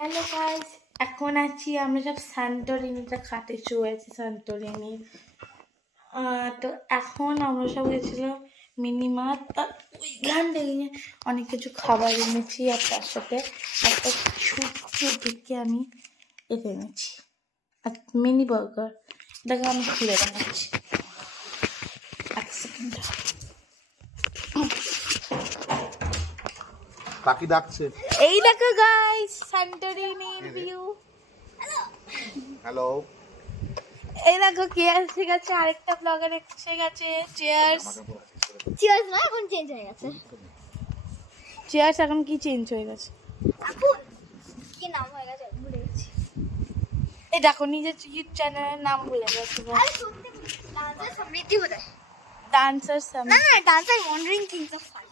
Hello guys, এখন আছি আমরা সব সান্টোরিনিটা খাতে শুয়েছি সান্টোরিনি। তো এখন আমরা সব গেছিলাম মিনিমার্ট, ওইখান থেকে অনেক কিছু খাবার এনেছি আর তার সাথে একটা ছোট্ট দিকে আমি এটা এনেছি আর মিনি বার্গার। এটাকে আমি খুলে দেখাচ্ছি এক সেকেন্ড। পাখি ডাকছে। এই দেখো গাইস সান্টোরিনির ভিউ। হ্যালো, এই দেখো কে এসে গেছে, আরেকটা ব্লগার এসে গেছে। চিয়ার্স। চিয়ার্স না, এখন চেঞ্জ হয়ে গেছে। চিয়ার্স এখন কি চেঞ্জ হয়ে গেছে? এখন কি নাম হয়ে গেছে ভুলে গেছি। এই দেখো নিজের ইউটিউব চ্যানেলের নাম ভুলে গেছে। আরে শুনতে ডান্সার সমৃদ্ধি বোধ হয়। ডান্সার সাম না না, dancer wandering kings of fun.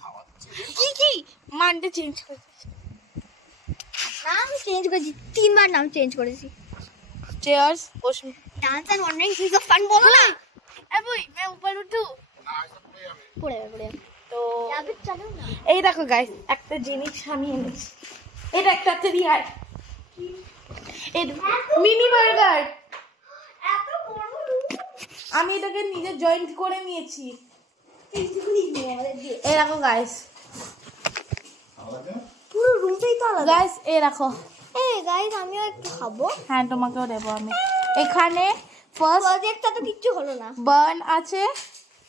কি মানটা চেঞ্জ করেছে। নাম চেঞ্জ করেছি, 3 বার নাম চেঞ্জ করেছি। Cheers. Awesome dancer wandering kings of fun বলো না। এ বই मैं ऊपर उठूं? পড়ে তো যাবে, চলো না। এই দেখো গাইস একটা জিনিস আমি এনেছি। এটা একটা রিয়ার এই মিনি বার্গার। এত বড় আমি এটাকে নিজে জয়েন্ট করে নিয়েছি। দিয়ে এই দেখো গাইস, পুরো রুমটাই তো আলাদা। গাইস এই দেখো। এই গাইস, আমিও একটু খাবো। হ্যাঁ তোমাকেও দেবো আমি। এখানে ফার্স্ট প্রজেক্টটা তো কিচ্ছু হলো না। বার্ন আছে,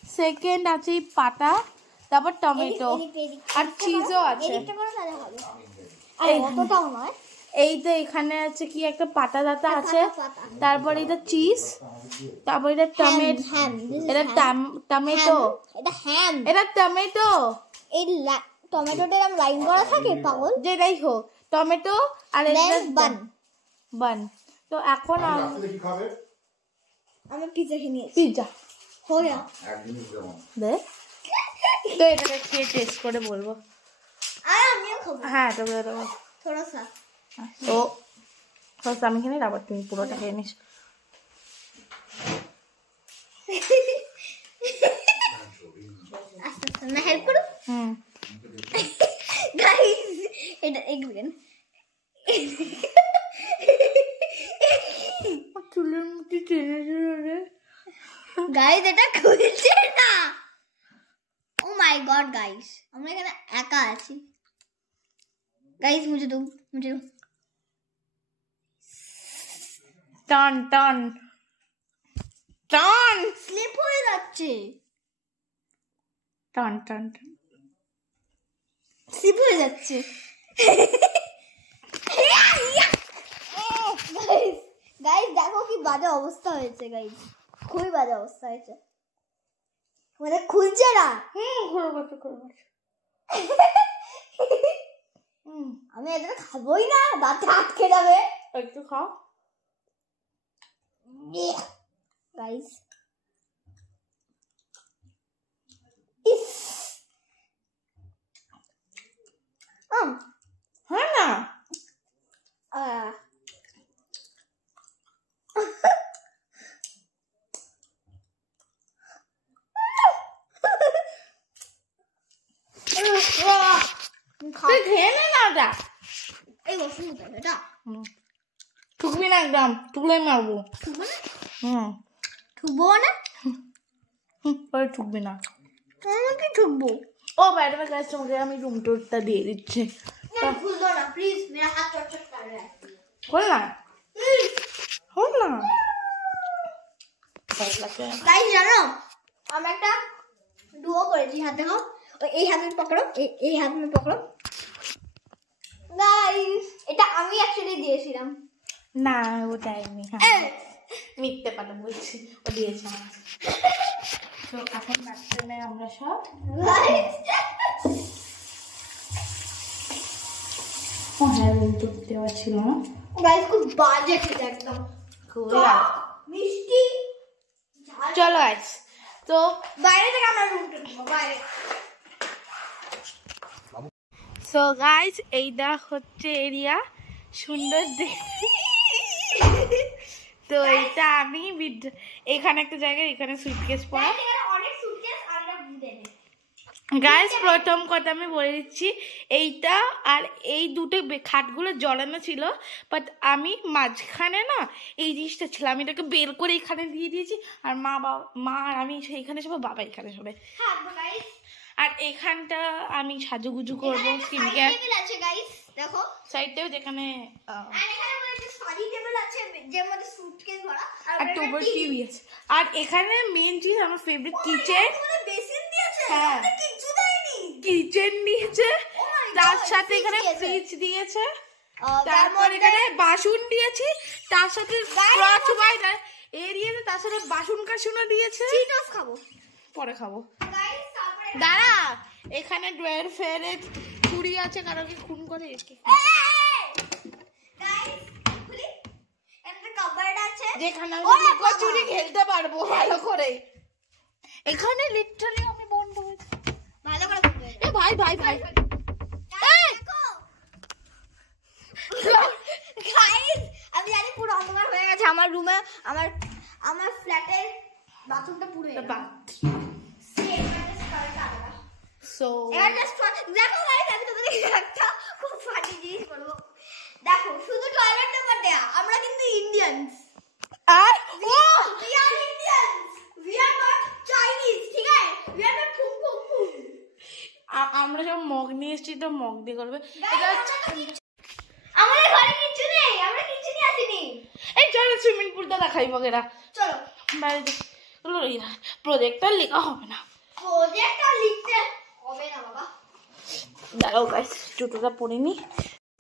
সেকেন্ড আছে পাতা, তারপর টমেটো আর চিজও আছে। এদিকটা করে তাহলে হবে। আর অতটাও নয়। এই তো এখানে আছে কি একটা পাতা দাতা আছে, পাতা। তারপর এটা চিজ, তারপর এটা টমেটো, হ্যাম, এটা টমেটো, এটা হ্যাম। এটা টমেটো। এই টমেটোটা এরকম লাইন করা থাকে পাগল। যেটাই হোক টমেটো আর এটা বান। বান। তো এখন আমি পিৎজা খেয়ে নিয়েছি। পিৎজা হো গয়া। দে। তো এটাকে খেয়ে টেস্ট করে বলবো। আর আমিও খাবো হ্যাঁ তবে দেবো। থোড়া সা। তো ফার্স্ট আমি খেয়ে নিই, তারপর তুমি পুরোটা খেয়ে নিস। আস্তে আস্তে না, হেল্প করো। হুম। গাইস এটা এক মিনিট। চুলের মুঠি টেনে টেনে। গাইস এটা খুলছে না। ও মাই গড গাইস, আমরা এখানে একা আছি। গাইস মুঝে দো। টান টান টান স্লিপ হয়ে যাচ্ছে। টান টান টান। স্লিপ হয়ে যাচ্ছে। গাইস দেখো কি বাজে অবস্থা হয়েছে গাইস, খুবই বাজে অবস্থা হয়েছে। মানে খুলছে না। ঘুরে বসে আমি এটা খাবোই না, দাঁতে আটকে যাবে। একটু খাও গাইস হ্যাঁ না। তুই খেয়ে নে না ওটা। এই বসুন এটা ঠুকবি না, একদম ঠুকলে মারবো। ঠুকবো না, হুম ঠুকবো না, ওই ঠুকবি না। আমাকে ঠুকবো। ও বাইরে বের কাছে তোমাকে আমি রুম টুরটা দিয়ে দিচ্ছি। না খুলবো না প্লিজ, মেরা হাত চটচট কর रहा है। হল না হল না। গাইস জানো আমরা একটা ডুও করেছি, হাতে নাও, এই হাতে পকড়ো, এই হাতে পকড়ো। গাইস এটা আমি অ্যাকচুয়ালি দিয়েছিলাম। না ও দেয়নি। হ্যাঁ মিথ্যে কথা বলছি, ও দিয়েছে আমার। তো এখন বাথরুমে আমরা সব হ্যাঁ রুম টুর দেওয়া ছিল না। গাইস খুব বাজে খেতে একদম, খুব মিষ্টি। চলো গাইস, তো বাইরে থেকে আমরা রুম টুর দেবো বাইরে। সো গাইস এইটা হচ্ছে এরিয়া, সুন্দর দেখতে। তো এইটা আমি এখানে একটা জায়গায়, এখানে সুটকেস পড়া। অনেক সুটকেস আর এটা বুঝে নে। গাইস প্রথম কথা আমি বলে দিচ্ছি, এইটা আর এই দুটো খাটগুলো জড়ানো ছিল, বাট আমি মাঝখানে না এই জিনিসটা ছিল, আমি এটাকে বের করে এখানে দিয়ে দিয়েছি, আর মা আর আমি সেইখানে সবাই, বাবা এখানে সবাই। আর এখানটা আমি সাজুগুজু করবো, স্কিন কেয়ার আছে গাইস, দেখো সাইডটাও, যেখানে আর এখানে একটা স্টাডি টেবিল আছে যের মধ্যে সুটকেস ভরা, আর টোবার টিভি আছে। আর এখানে মেন জিনিস আমার ফেভারিট কিচেন, বেসিন দিয়েছে, হ্যাঁ কিছু দেয়নি, কিচেন দিয়েছে, তার সাথে এখানে ফ্রিজ দিয়েছে, তারপর এখানে বাসন দিয়েছি, তার সাথে স্ক্র্যাচ বাইটার এ দিয়েছে, তার সাথে বাসন কাসনও দিয়েছে। চিটোস খাবো, পরে খাবো। গাইস তারপরে দাঁড়া, এখানে ড্রয়ার ফেরে চুড়ি আছে, কারোকে খুন করে একে। গাইস খুলি, এখানে কভারড আছে যেখানে আমি লুকোচুরি চুরি খেলতে পারবো ভালো করে। এখানে লিটারালি আমি বন্ধ হয়েছে, ভালো করে খুলবে। এ ভাই ভাই ভাই, গাইস আমি জানি পুরো অন্ধকার হয়ে গেছে আমার রুমে, আমার ফ্ল্যাটের বাথরুমটা পুরো সো দেখো গাইস, আমি তোমাদের একটা খুব ফানি জিনিস বলবো। দেখো শুধু টয়লেট পেপার দেয়া, আমরা কিন্তু ইন্ডিয়ানস, আর we are Indians, we are not Chinese, ঠিক আছে? We are not foam foam foam. আমরা সব মগ নিয়ে এসেছি, তো মগ দিয়ে করবে। এটা আমাদের ঘরে কিচ্ছু নেই, আমরা কিচ্ছু নিয়ে আসিনি। এই চলো সুইমিং পুলটা দেখাই বগেরা, চলো বাইরে প্রজেক্টর লেখা হবে না, প্রজেক্টটা লিখতে হবে না বাবা। দাঁড়াও গাইস, জুতোটা পরে নি।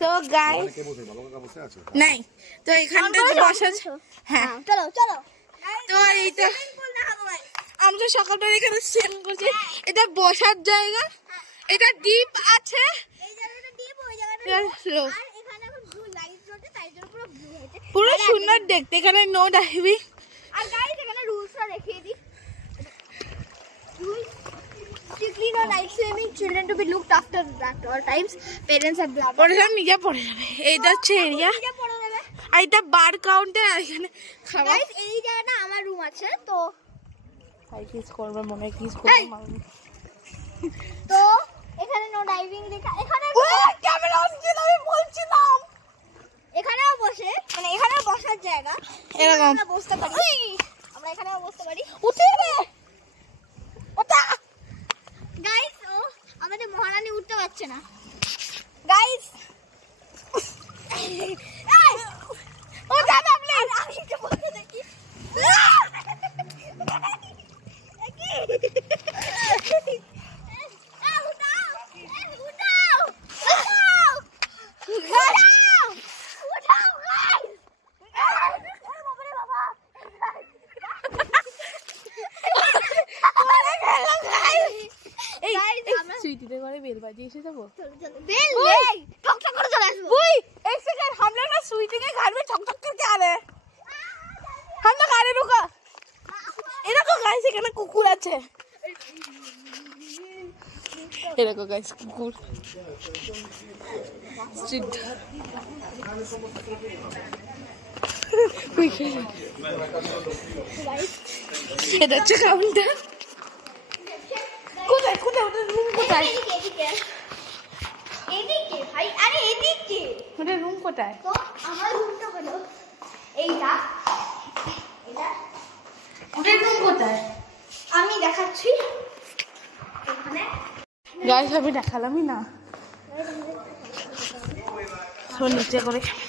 তো গাইস নাই, তো এখানটা বসা, হ্যাঁ চলো চলো, তো এইটা আমরা সকালটা এখানে সেম করছি, এটা বসার জায়গা, এটা ডিপ আছে, এই জায়গাটা ডিপ, ওই জায়গাটা আর এখানে এখন ব্লু লাইট জ্বলছে, তাই জন্য পুরো ব্লু হয়েছে। পুরো সুন্দর দেখতে। এখানে নো ডাইভিং। আর গাইস এখানে রুলসটা দেখিয়ে দিই। Rules: strictly no night swimming, children to be looked after at all times, parents have blah blah। পরে সব নিজে পড়ে যাবে। এইটা হচ্ছে এরিয়া, নিজে পড়ে যাবে। আর এটা বার কাউন্টার, আর এখানে খাবার। গাইস এই জায়গাটা আমার রুম আছে, তো হাই কিস করবে, মনে কিস করবে মারবে। তো এখানে নো ডাইভিং লেখা, এখানে ক্যামেরা অন ছিল, আমি বলছিলাম। এখানেও বসে, মানে এখানেও বসার জায়গা, এরকম আমরা বসতে পারি, আমরা এখানেও বসতে পারি। উঠে রে ওটা। গাইস ও আমাদের মহারানী উঠতে পারছে না গাইস। ও দাদা প্লিজ, আমি একটু বলতে দেখি। সুইটিতে করে বেল বাজিয়ে এসে যাবো। বেল নেই, টকটক করে চলে আসবো। ওই एक सेकंड, हम लोग ना स्वीटी के घर में ठक ठक करके आ रहे हैं। हम लोग आ रहे, रुको। এরকো গাইস, এখানে কুকুর আছে, এরকো গাইস কুকুর। স্ট্রিট এটা হচ্ছে কাউন্টার। কোথায় কোথায় ওটা রুম কোথায়? এদিকে ভাই, আরে এদিকে। ওটা রুম কোথায়? তো আমার রুমটা হলো এইটা, এটা। ওটা রুম কোথায়? আমি দেখাচ্ছি। এখানে গাইস আমি দেখালামই না, তো নিচে করে